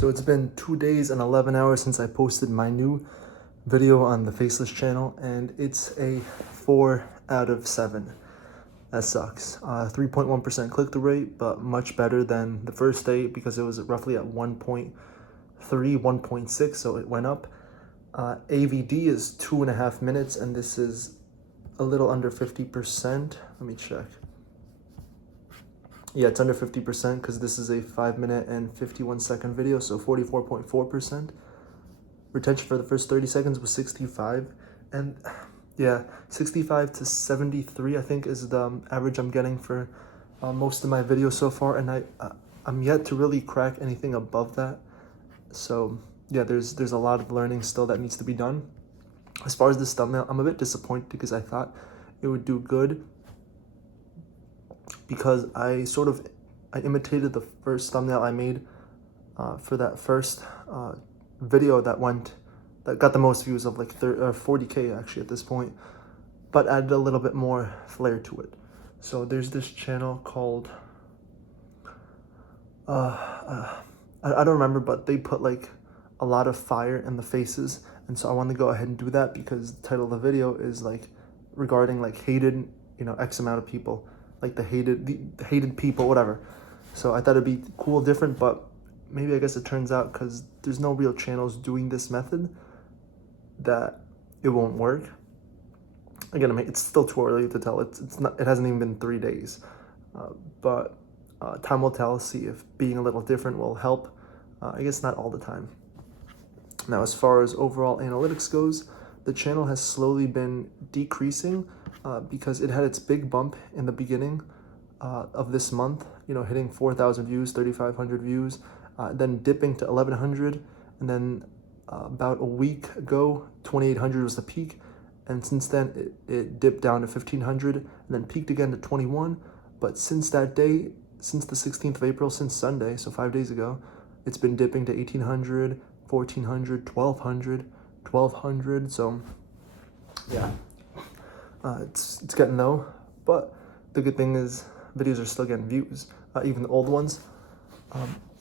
So it's been 2 days and 11 hours since I posted my new video on the Faceless channel, and it's a 4 out of 7. That sucks. 3.1% click-through rate, but much better than the first day because it was roughly at 1.3, 1.6, so it went up. AVD is 2.5 minutes, and this is a little under 50%. Let me check. Yeah, it's under 50% because this is a 5-minute and 51-second video, so 44.4%. Retention for the first 30 seconds was 65, and yeah, 65 to 73 I think is the average I'm getting for most of my videos so far, and I'm yet to really crack anything above that. So yeah, there's a lot of learning still that needs to be done. As far as this thumbnail, I'm a bit disappointed because I thought it would do good, because I imitated the first thumbnail I made for that first video that got the most views of like 40K actually at this point, but added a little bit more flair to it. So there's this channel called I don't remember, but they put like a lot of fire in the faces, and so I wanted to go ahead and do that because the title of the video is like regarding like hated, X amount of people, like the hated people, whatever. So I thought it'd be cool, different, but maybe I guess it turns out, because there's no real channels doing this method, that it won't work. Again, I mean, it's still too early to tell. It hasn't even been 3 days, but time will tell. See if being a little different will help. I guess not all the time. Now, as far as overall analytics goes, the channel has slowly been decreasing because it had its big bump in the beginning of this month, hitting 4,000 views, 3,500 views, then dipping to 1,100, and then about a week ago, 2,800 was the peak, and since then it dipped down to 1,500, and then peaked again to 21. But since that day, since the 16th of April, since Sunday, so 5 days ago, it's been dipping to 1,800, 1,400, 1,200, 1,200. So yeah, it's getting low, but the good thing is videos are still getting views, even the old ones.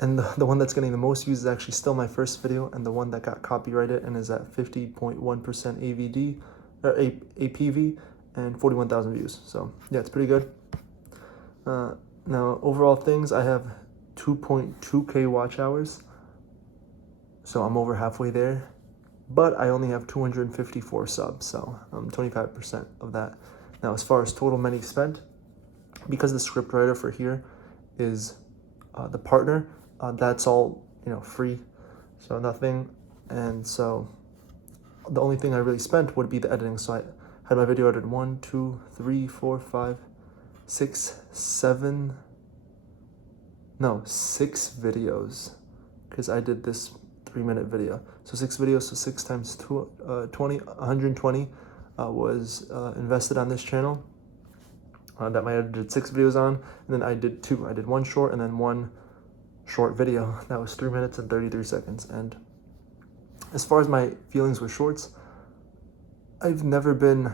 And the one that's getting the most views is actually still my first video, and the one that got copyrighted and is at 50.1% AVD or APV and 41,000 views. So yeah, it's pretty good. Now overall things, I have 2.2K watch hours, so I'm over halfway there, but I only have 254 subs, so I'm 25% of that. Now, as far as total money spent, because the script writer for here is the partner, that's all free, so nothing. And so the only thing I really spent would be the editing. So I had my video edited 1, 2, 3, 4, 5, 6, 7, no, 6 videos, because I did this 3-minute video. So 6 videos, so 6 times 2, 120 was invested on this channel that my editor did 6 videos on, and then I did 2. I did 1 short and then 1 short video. That was 3 minutes and 33 seconds. And as far as my feelings with shorts, I've never been,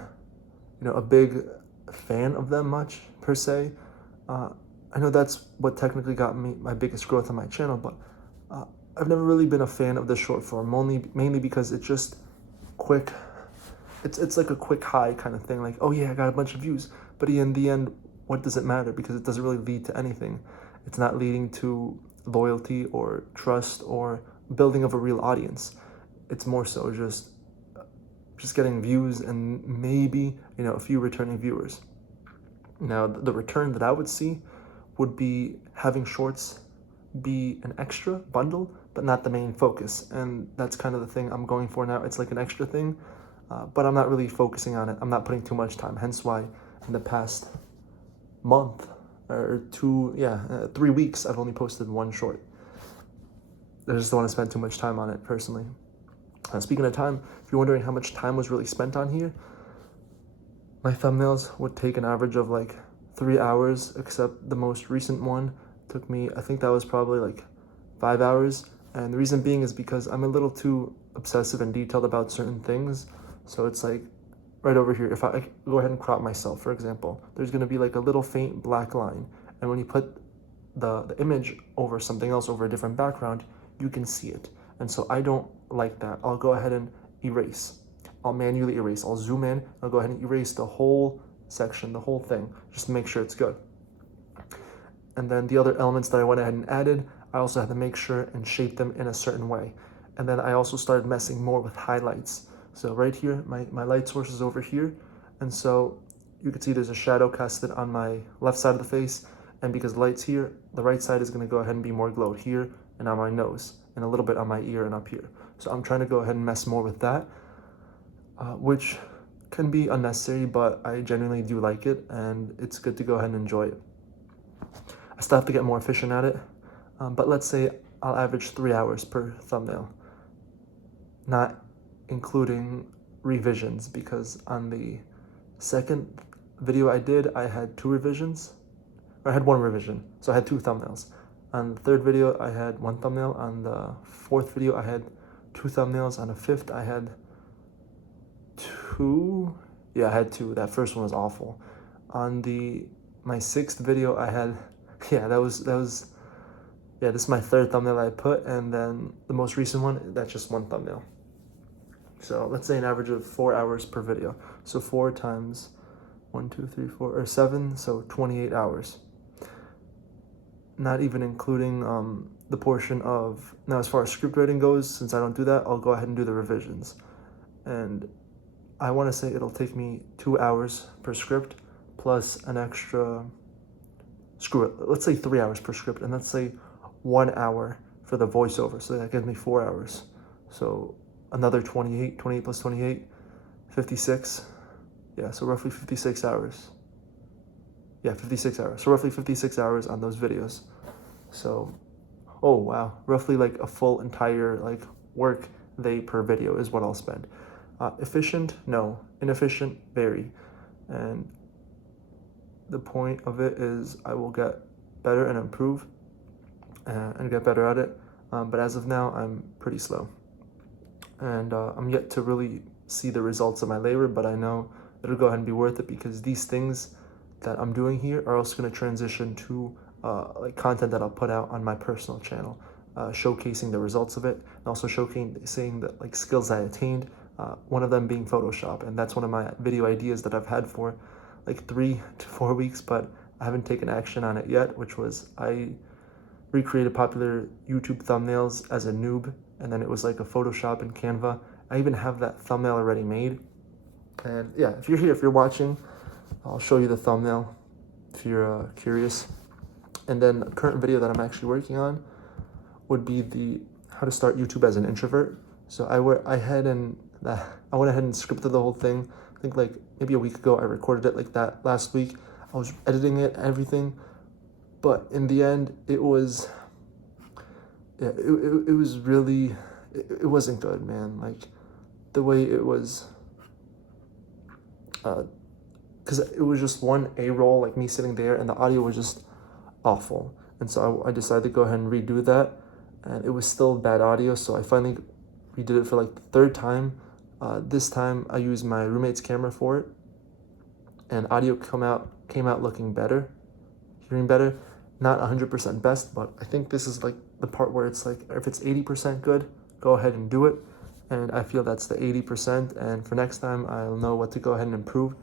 a big fan of them much, per se. I know that's what technically got me my biggest growth on my channel, but I've never really been a fan of the short form, mainly because it's just quick. It's like a quick high kind of thing, like, oh yeah, I got a bunch of views, but in the end, what does it matter? Because it doesn't really lead to anything. It's not leading to loyalty or trust or building of a real audience. It's more so just getting views and maybe a few returning viewers. Now, the return that I would see would be having shorts be an extra bundle, but not the main focus. And that's kind of the thing I'm going for now. It's like an extra thing, but I'm not really focusing on it. I'm not putting too much time. Hence why in the past month or 3 weeks, I've only posted 1 short. I just don't want to spend too much time on it personally. Speaking of time, if you're wondering how much time was really spent on here, my thumbnails would take an average of like 3 hours, except the most recent one took me, I think that was probably like 5 hours. And the reason being is because I'm a little too obsessive and detailed about certain things. So it's like right over here, if I go ahead and crop myself, for example, there's going to be like a little faint black line. And when you put the image over something else, over a different background, you can see it. And so I don't like that. I'll go ahead and erase. I'll manually erase. I'll zoom in. I'll go ahead and erase the whole section, the whole thing, just to make sure it's good. And then the other elements that I went ahead and added, I also had to make sure and shape them in a certain way. And then I also started messing more with highlights. So right here, my light source is over here. And so you can see there's a shadow casted on my left side of the face. And because the light's here, the right side is gonna go ahead and be more glowed here and on my nose and a little bit on my ear and up here. So I'm trying to go ahead and mess more with that, which can be unnecessary, but I genuinely do like it and it's good to go ahead and enjoy it. I still have to get more efficient at it, but let's say I'll average 3 hours per thumbnail, not including revisions, because on the second video I did, I had 2 revisions, or I had 1 revision, so I had 2 thumbnails. On the third video, I had 1 thumbnail. On the fourth video, I had 2 thumbnails. On the fifth, I had 2. Yeah, I had 2. That first one was awful. On my 6th video, I had, yeah, this is my 3rd thumbnail I put, and then the most recent one, that's just 1 thumbnail. So let's say an average of 4 hours per video. So 4 times 1, 2, 3, 4, or 7, so 28 hours. Not even including the portion of, now as far as script writing goes, since I don't do that, I'll go ahead and do the revisions. And I want to say it'll take me 2 hours per script, plus an extra, let's say 3 hours per script, and let's say 1 hour for the voiceover. So that gives me 4 hours. So another 28 plus 28, 56. Yeah, so roughly 56 hours. Yeah, 56 hours. So roughly 56 hours on those videos. So, oh wow, roughly like a full entire like work day per video is what I'll spend. Efficient? No. Inefficient? Very. And the point of it is I will get better and improve and get better at it. But as of now, I'm pretty slow. And I'm yet to really see the results of my labor, but I know it'll go ahead and be worth it, because these things that I'm doing here are also going to transition to like content that I'll put out on my personal channel, showcasing the results of it, and also showcasing the like skills I attained, one of them being Photoshop. And that's one of my video ideas that I've had for like 3 to 4 weeks, but I haven't taken action on it yet, which was I recreated popular YouTube thumbnails as a noob, and then it was like a Photoshop and Canva. I even have that thumbnail already made. And yeah, if you're here, if you're watching, I'll show you the thumbnail if you're curious. And then the current video that I'm actually working on would be the how to start YouTube as an introvert. So I went ahead and scripted the whole thing. I think like maybe a week ago I recorded it like that last week. I was editing it, everything, but in the end it was, yeah, it was really, it wasn't good, man. Like the way it was, because it was just one A-roll, like me sitting there, and the audio was just awful. And so I decided to go ahead and redo that, and it was still bad audio, so I finally redid it for like the 3rd time. This time I used my roommate's camera for it, and audio came out looking better, hearing better. Not 100% best, but I think this is like the part where it's like, if it's 80% good, go ahead and do it. And I feel that's the 80%, and for next time I'll know what to go ahead and improve.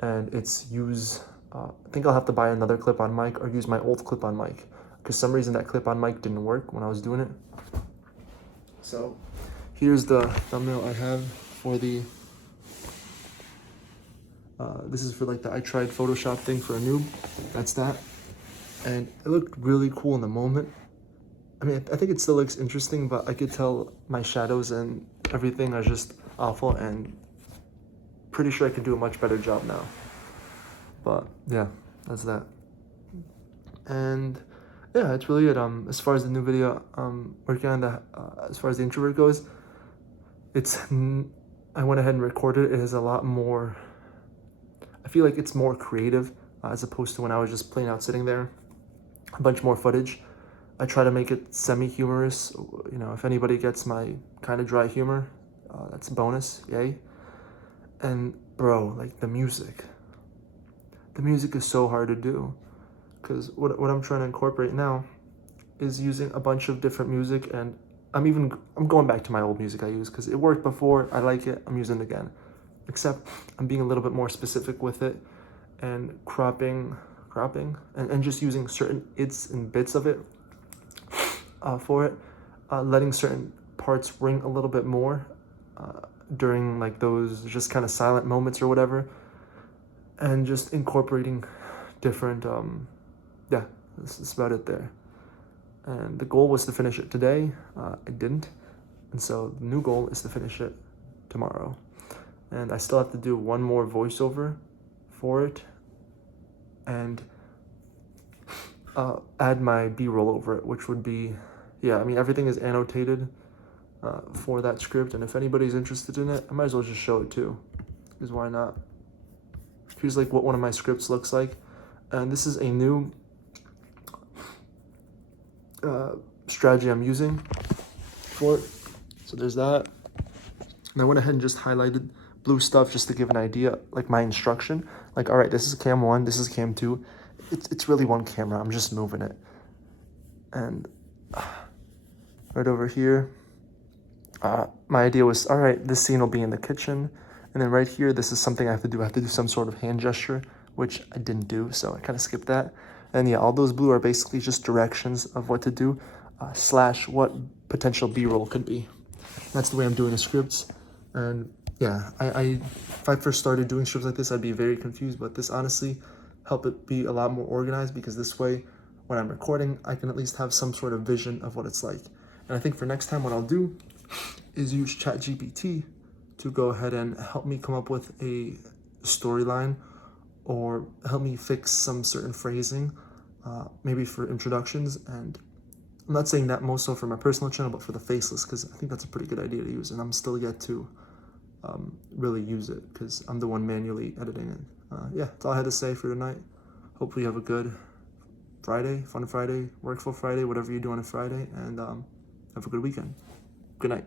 And it's I think I'll have to buy another clip-on mic or use my old clip-on mic, because some reason that clip-on mic didn't work when I was doing it. So here's the thumbnail I have for the, this is for like the I tried Photoshop thing for a noob. That's that. And it looked really cool in the moment. I mean, I think it still looks interesting, but I could tell my shadows and everything are just awful, and pretty sure I could do a much better job now. But yeah, that's that. And yeah, it's really it. As far as the new video working on, as far as the introvert goes, I went ahead and recorded it. It is a lot more, I feel like it's more creative as opposed to when I was just plain out sitting there. A bunch more footage. I try to make it semi-humorous. You know, if anybody gets my kind of dry humor, that's a bonus, yay. And bro, like the music is so hard to do, because what I'm trying to incorporate now is using a bunch of different music, and I'm going back to my old music I use because it worked before. I like it. I'm using it again, except I'm being a little bit more specific with it and cropping, and just using certain its and bits of it for it, letting certain parts ring a little bit more during like those just kind of silent moments or whatever, and just incorporating different yeah, this is about it there. And the goal was to finish it today. I didn't, and so the new goal is to finish it tomorrow. And I still have to do one more voiceover for it, and add my B-roll over it, which would be, yeah, I mean, everything is annotated for that script, and if anybody's interested in it, I might as well just show it too, because why not? Here's like what one of my scripts looks like, and this is a new strategy I'm using for it. So there's that, and I went ahead and just highlighted blue stuff just to give an idea, like my instruction, like, all right, this is cam 1, this is cam 2. It's really one camera, I'm just moving it. And right over here, my idea was, all right, this scene will be in the kitchen, and then right here, this is something I have to do. I have to do some sort of hand gesture, which I didn't do, so I kind of skipped that. And yeah, all those blue are basically just directions of what to do, slash what potential B-roll could be. That's the way I'm doing the scripts. And yeah, if I first started doing scripts like this, I'd be very confused, but this honestly helped it be a lot more organized, because this way, when I'm recording, I can at least have some sort of vision of what it's like. And I think for next time, what I'll do is use ChatGPT to go ahead and help me come up with a storyline, or help me fix some certain phrasing, maybe for introductions. And I'm not saying that most so for my personal channel, but for the Faceless, because I think that's a pretty good idea to use, and I'm still yet to really use it, because I'm the one manually editing it. Yeah, that's all I had to say for tonight. Hopefully you have a good Friday, fun Friday, workful Friday, whatever you do on a Friday, and have a good weekend. Good night.